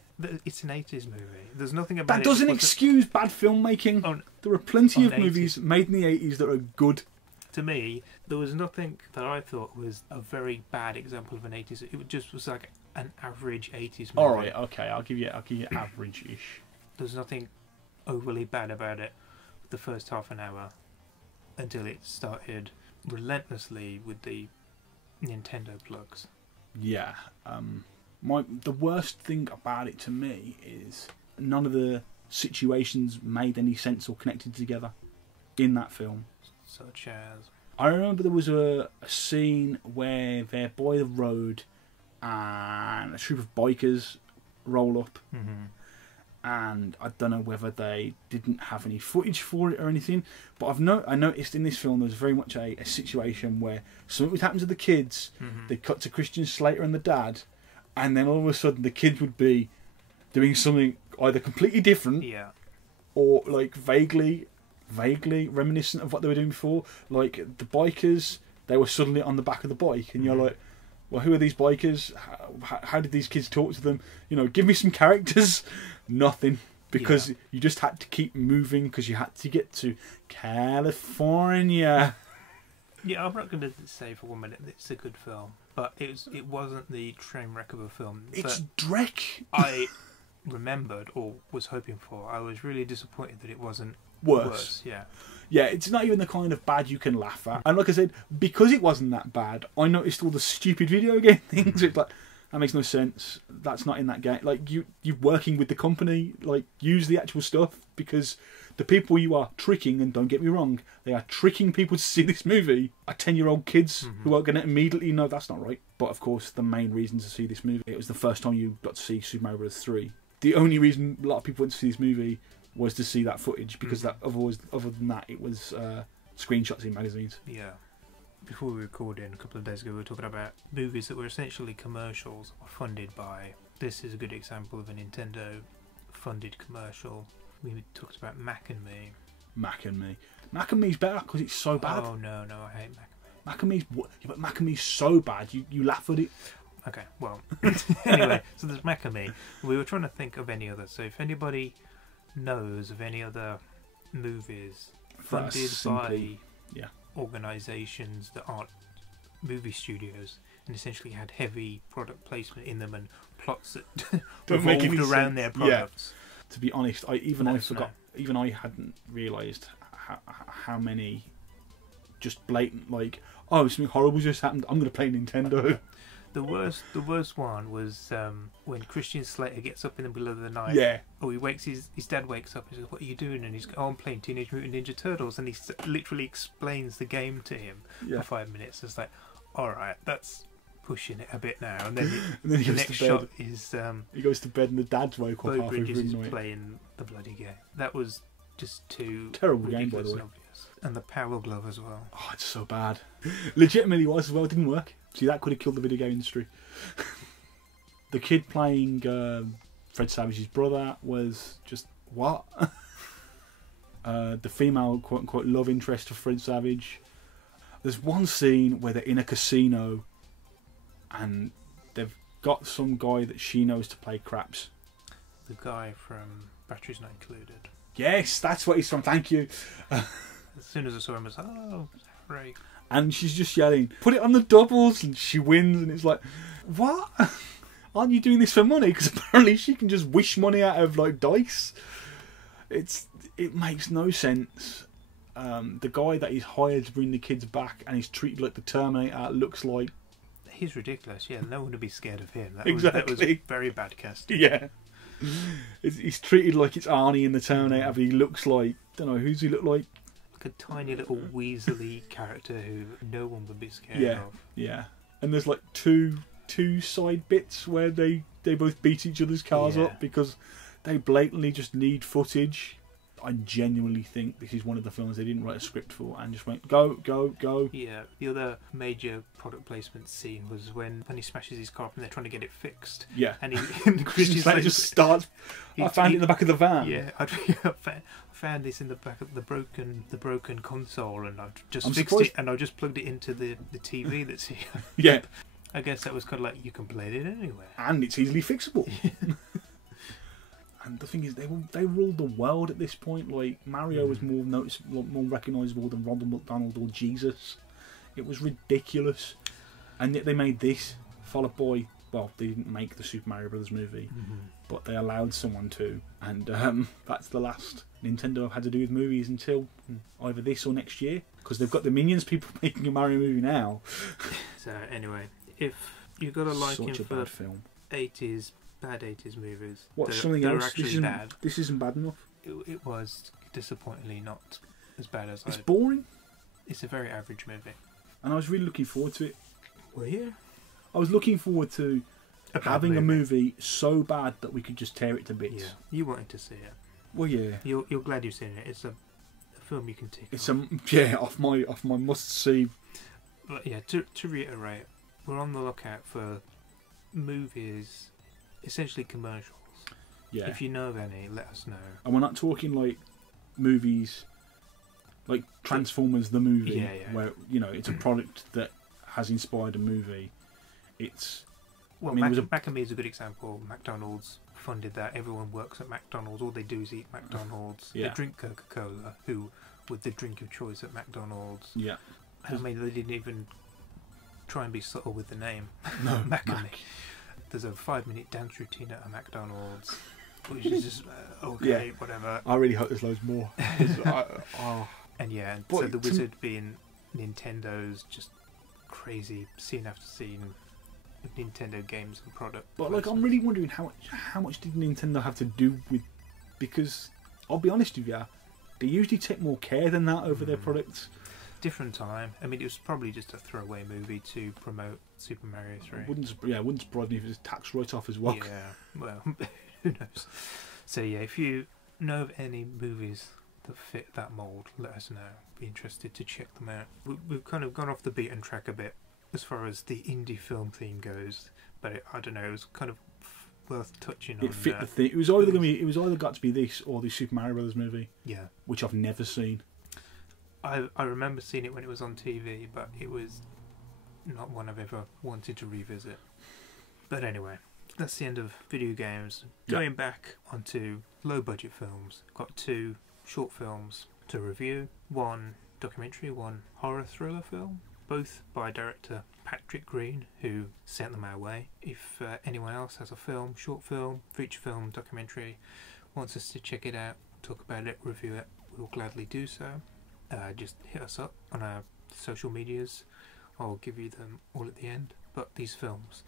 It's an 80s movie. There's nothing about that doesn't excuse bad filmmaking. There are plenty of movies made in the 80s that are good. To me, there was nothing that I thought was a very bad example of an 80s. It just was like an average 80s movie. All right, okay, I'll give you average-ish. There's nothing overly bad about it the first half an hour until it started relentlessly with the Nintendo plugs. Yeah. The worst thing about it to me is none of the situations made any sense or connected together in that film. Such as? I remember there was a scene where they're by the road and a troop of bikers roll up. Mm-hmm. And I don't know whether they didn't have any footage for it or anything, but I noticed in this film there was very much a situation where something would happen to the kids, they'd cut to Christian Slater and the dad, and then all of a sudden the kids would be doing something either completely different or like vaguely reminiscent of what they were doing before. Like the bikers, they were suddenly on the back of the bike, and you're like, well, who are these bikers? How did these kids talk to them? You know, give me some characters. Nothing, because you just had to keep moving because you had to get to California. Yeah, I'm not going to say for 1 minute that it's a good film, but it wasn't the train wreck of a film. It's Drek. I remembered or was hoping for. I was really disappointed that it wasn't worse. Yeah, it's not even the kind of bad you can laugh at. And like I said, because it wasn't that bad, I noticed all the stupid video game things. It's like, That makes no sense. That's not in that game. Like, you're working with the company. Like, use the actual stuff, because the people you are tricking, and don't get me wrong, they are tricking people to see this movie, are 10-year-old kids who are going to immediately know that's not right. But of course, the main reason to see this movie, it was the first time you got to see Super Mario Bros. 3. The only reason a lot of people went to see this movie was to see that footage, because that other than that, it was screenshots in magazines. Yeah. Before we recorded a couple of days ago, we were talking about movies that were essentially commercials or funded by. This is a good example of a Nintendo funded commercial. We talked about Mac and Me. Mac and Me. Mac and Me's better because it's so bad. Oh no, I hate Mac and Me. Mac and Me's but Mac and Me's so bad. You laugh at it. Okay, well, anyway, so there's Mac and Me. We were trying to think of any other. So if anybody knows of any other movies funded by organisations that aren't movie studios, and essentially had heavy product placement in them and plots that revolved around their products. Yeah. To be honest, I hadn't realised how many just blatant, like, oh, something horrible just happened, I'm going to play Nintendo. The worst one was when Christian Slater gets up in the middle of the night. Yeah. Or his dad wakes up and says, "What are you doing?" And he's "Oh, I'm playing Teenage Mutant Ninja Turtles," and he literally explains the game to him for 5 minutes. It's like, all right, that's pushing it a bit now. And then, the next shot is he goes to bed and the dad's woke up halfway through the night playing the bloody game. That was just too terrible game, by the way. Obvious. And the Power Glove as well. Oh, it's so bad. Legitimately was as well. It didn't work. See, that could have killed the video game industry. The kid playing Fred Savage's brother was just what? The female quote-unquote love interest of Fred Savage. There's one scene where they're in a casino and they've got some guy that she knows to play craps. The guy from Batteries Not Included. Yes, that's what he's from. Thank you. As soon as I saw him, I was like, oh, right. And she's just yelling, "Put it on the doubles," and she wins. And it's like, what? Aren't you doing this for money? Because apparently she can just wish money out of like dice. It makes no sense. The guy that he's hired to bring the kids back and he's treated like the Terminator looks like. He's ridiculous. Yeah, no one would be scared of him. That Exactly. was very bad casting. Yeah. He's treated like it's Arnie in the Terminator, but he looks like, don't know, who's he look like? Like a tiny little weaselly character who no one would be scared of. Yeah. And there's like two side bits where they both beat each other's cars up because they blatantly just need footage. I genuinely think this is one of the films they didn't write a script for and just went, go, go, go. Yeah, the other major product placement scene was when he smashes his car up and they're trying to get it fixed. Yeah. And Christian Slater just starts, I found it in the back of the van. Yeah, I found this in the back of the broken console and I've just fixed it and I just plugged it into the TV that's here. Yeah. I guess that was kind of like, you can play it anywhere. And it's easily fixable. And the thing is, they ruled the world at this point. Like, Mario was more noticeable, more recognisable than Ronald McDonald or Jesus. It was ridiculous. And yet they made this, followed by, well, they didn't make the Super Mario Bros. Movie, but they allowed someone to. And that's the last Nintendo have had to do with movies until either this or next year. Because they've got the Minions people making a Mario movie now. So, anyway, if you've got a liking for bad film. 80s, bad 80s movies. What's something else? Actually bad. This isn't bad enough. It was disappointingly not as bad as it's boring. It's a very average movie. And I was really looking forward to it. Well, yeah. I was looking forward to having a movie so bad that we could just tear it to bits. Yeah, you wanted to see it. Well, yeah. You're glad you've seen it. It's a film you can tick. It's off my must see. But yeah, to reiterate, we're on the lookout for movies, essentially commercials. Yeah. If you know of any, let us know. And we're not talking like movies like Transformers the movie, where it's a product that has inspired a movie. It's Mac and Me is a good example. McDonald's funded that. Everyone works at McDonald's. All they do is eat McDonald's. Yeah. They drink Coca-Cola, who with the drink of choice at McDonald's. Yeah. I mean, they didn't even try and be subtle with the name. No, Mac and Me. There's a 5-minute dance routine at a McDonald's, which is just whatever. I really hope there's loads more. And so the wizard being Nintendo's just crazy scene after scene Nintendo games and product. But like, I'm really wondering how much did Nintendo have to do with, because I'll be honest with you, they usually take more care than that over their products. Different time. I mean, it was probably just a throwaway movie to promote Super Mario 3. Wouldn't surprise me if it was a tax write-off as well. Yeah, well, who knows? So yeah, if you know of any movies that fit that mould, let us know. Be interested to check them out. We've kind of gone off the beaten track a bit as far as the indie film theme goes, but I don't know, it was kind of worth touching on. It fit the thing. It was either got to be this or the Super Mario Brothers movie. Yeah, which I've never seen. I remember seeing it when it was on TV, but it was not one I've ever wanted to revisit. But anyway, that's the end of video games. Going back onto low budget films, got 2 short films to review. 1 documentary, 1 horror thriller film, both by director Patrick Green, who sent them our way. If anyone else has a film, short film, feature film, documentary, wants us to check it out, talk about it, review it, we'll gladly do so. Just hit us up on our social medias. I'll give you them all at the end. But these films,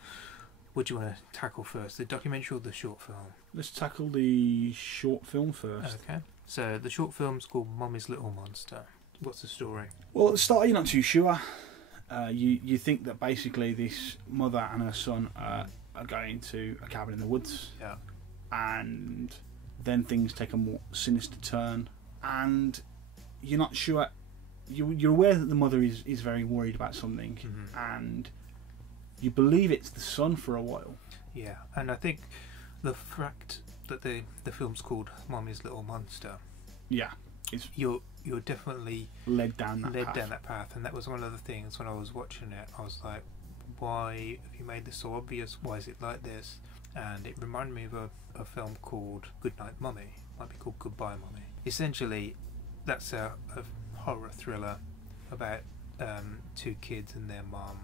what do you want to tackle first, the documentary or the short film? Let's tackle the short film first. Okay. So the short film's called Mommy's Little Monster. What's the story? Well, at the start you're not too sure. You think that basically this mother and her son are going to a cabin in the woods. Yeah. And then things take a more sinister turn. And you're not sure. You're aware that the mother is very worried about something, and you believe it's the son for a while. Yeah, and I think the fact that the film's called Mommy's Little Monster. Yeah, it's you're definitely led down that path, and that was one of the things when I was watching it. I was like, why have you made this so obvious? Why is it like this? And it reminded me of a film called Goodnight Mummy. Might be called Goodbye Mummy. Essentially, that's a horror thriller about 2 kids and their mum,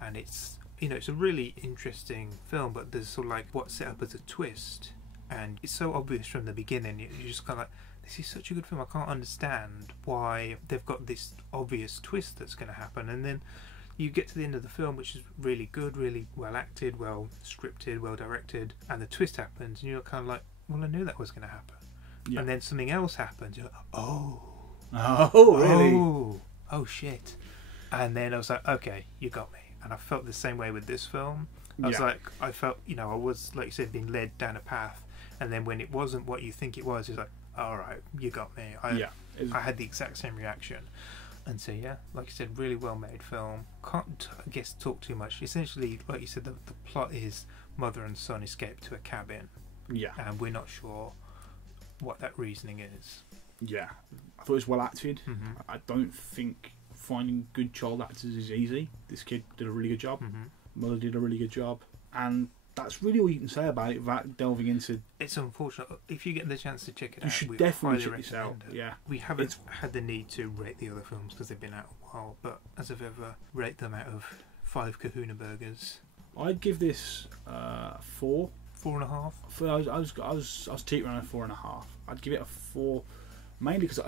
and it's a really interesting film, but there's sort of like what's set up as a twist, and it's so obvious from the beginning. You're just kind of like, this is such a good film, I can't understand why they've got this obvious twist that's going to happen, and then you get to the end of the film, which is really good, really well acted, well scripted, well directed, and the twist happens and you're kind of like, well, I knew that was going to happen. Yeah. And then something else happens. You're like, oh, really? Oh, shit. And then I was like, okay, you got me. And I felt the same way with this film. I was like, I felt, I was, like you said, being led down a path. And then when it wasn't what you think it was, it's like, all right, you got me. I had the exact same reaction. And so, yeah, like you said, really well made film. Can't, I guess, talk too much. Essentially, like you said, the plot is mother and son escape to a cabin. Yeah. And we're not sure what that reasoning is. Yeah, I thought it was well acted. I don't think finding good child actors is easy. This kid did a really good job. Mother did a really good job, and that's really all you can say about it without delving into. It's unfortunate. If you get the chance to check it out, you should definitely check this out. Yeah, we haven't had the need to rate the other films because they've been out a while. But as I've ever rate them out of 5 Kahuna burgers, I'd give this 4. 4.5. I was teetering on a 4.5. I'd give it a 4, mainly because,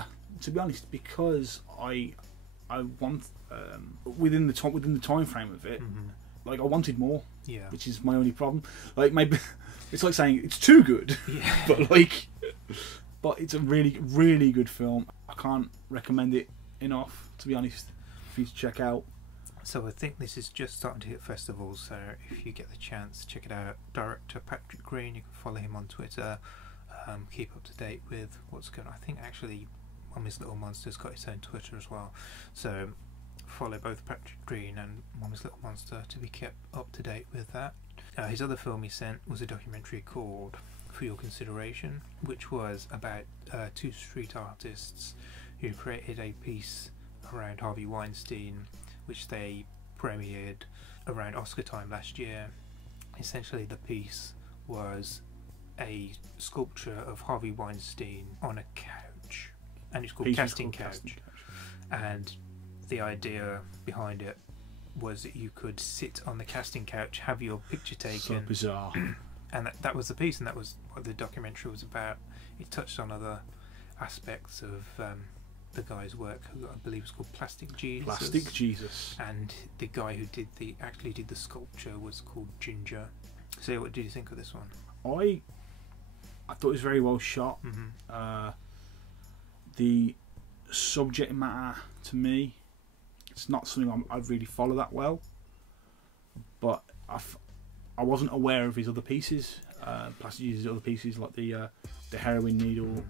to be honest, because I want within the time frame of it, like I wanted more. Yeah, which is my only problem. Like maybe it's like saying it's too good, but it's a really, really good film. I can't recommend it enough, to be honest, for you to check out. So I think this is just starting to hit festivals, so if you get the chance, check it out. Director Patrick Green, you can follow him on Twitter, keep up to date with what's going on. I think actually Mommy's Little Monster's got its own Twitter as well, so follow both Patrick Green and Mommy's Little Monster to be kept up to date with that. His other film he sent was a documentary called For Your Consideration, which was about 2 street artists who created a piece around Harvey Weinstein, which they premiered around Oscar time last year. Essentially the piece was a sculpture of Harvey Weinstein on a couch, and it's called Casting Couch. And the idea behind it was that you could sit on the casting couch, have your picture taken. So bizarre. And that was the piece, and that was what the documentary was about. It touched on other aspects of the guy's work, who I believe was called Plastic Jesus. Plastic Jesus. And the guy who actually did the sculpture was called Ginger. So what do you think of this one? I thought it was very well shot. Mm-hmm. The subject matter, to me, it's not something I really follow that well. But I wasn't aware of his other pieces. Plastic Jesus' other pieces, like the heroin needle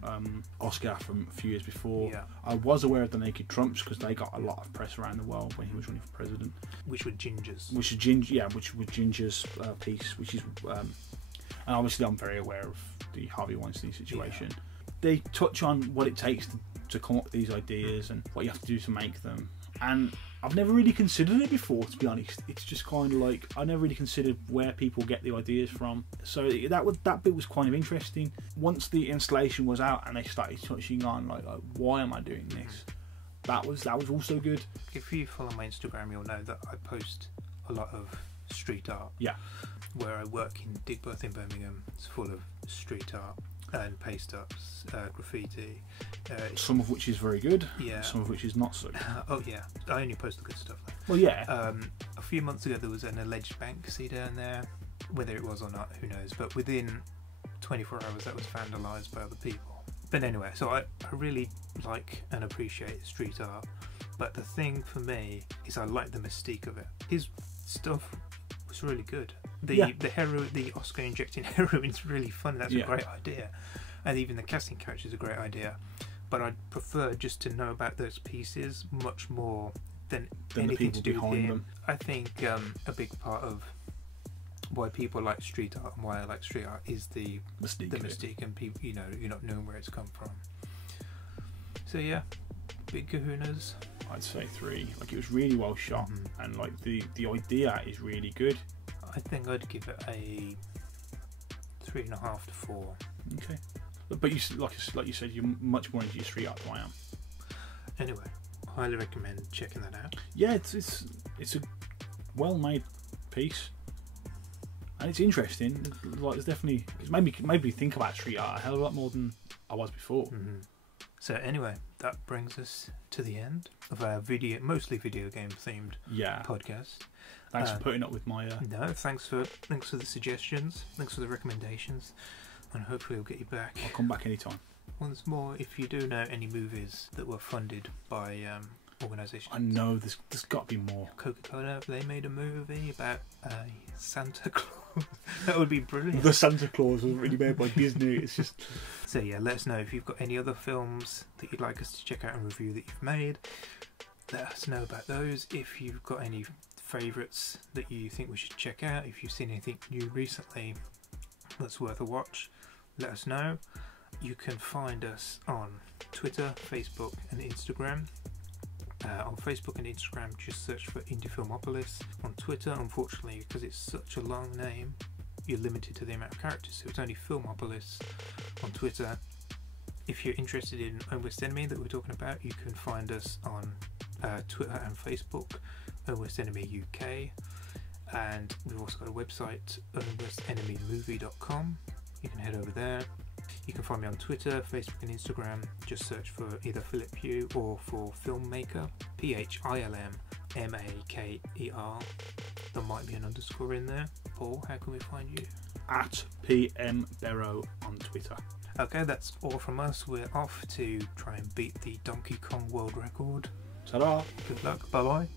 Oscar from a few years before. Yeah. I was aware of the Naked Trumps because they got a lot of press around the world when he was running for president. Which were Ginger's. Which was Ginger's piece, which is, and obviously I'm very aware of the Harvey Weinstein situation. Yeah. They touch on what it takes to come up with these ideas and what you have to do to make them. And I've never really considered it before, to be honest. It's just kind of like, I never really considered where people get the ideas from. So that bit was kind of interesting. Once the installation was out and they started touching on like why am I doing this? That was also good. If you follow my Instagram, you'll know that I post a lot of street art. Yeah. Where I work in Digbeth in Birmingham, it's full of street art and paste ups, graffiti. Some of which is very good. Yeah. Some of which is not so good. Oh yeah, I only post the good stuff though. Well, yeah. A few months ago there was an alleged Banksy down there. Whether it was or not, who knows? But within 24 hours that was vandalised by other people. But anyway, so I really like and appreciate street art. But the thing for me is I like the mystique of it. His stuff was really good. The Oscar injecting heroin's really fun. That's a great idea, and even the casting couch is a great idea. But I'd prefer just to know about those pieces much more than anything to do with him. Them. I think a big part of why people like street art and why I like street art is the mystique and people, you're not knowing where it's come from. So yeah, big kahunas. I'd say 3. Like, it was really well shot, and like the idea is really good. I think I'd give it a 3.5 to 4. Okay, but you like you said, you're much more into your street art than I am. Anyway, I highly recommend checking that out. Yeah, it's a well-made piece, and it's interesting. Like, it's made me think about street art a hell of a lot more than I was before. Mm-hmm. So anyway, that brings us to the end of our mostly video game themed podcast. Thanks for putting up with my. No, thanks for the suggestions. Thanks for the recommendations, and hopefully we'll get you back. I'll come back anytime. Once more, if you do know any movies that were funded by organisations, I know there's got to be more. Coca-Cola, they made a movie about Santa Claus. That would be brilliant. The Santa Claus was really made by Disney. It's just. So yeah, let us know if you've got any other films that you'd like us to check out and review that you've made. Let us know about those. If you've got any favourites that you think we should check out, if you've seen anything new recently that's worth a watch, let us know. You can find us on Twitter, Facebook and Instagram. On Facebook and Instagram, just search for IndieFilmopolis. On Twitter, unfortunately, because it's such a long name, you're limited to the amount of characters, so it's only Filmopolis on Twitter. If you're interested in Own Worst Enemy that we're talking about, you can find us on Twitter and Facebook, Own Worst Enemy UK, and we've also got a website, ownworstenemymovie.com. You can head over there. You can find me on Twitter, Facebook and Instagram. Just search for either Philip Pugh or for Philm Maker, PHILM MAKER. There might be an underscore in there. Paul, how can we find you? At PM Berrow on Twitter. Okay, that's all from us. We're off to try and beat the Donkey Kong world record. Ta-da! Good luck. Bye-bye.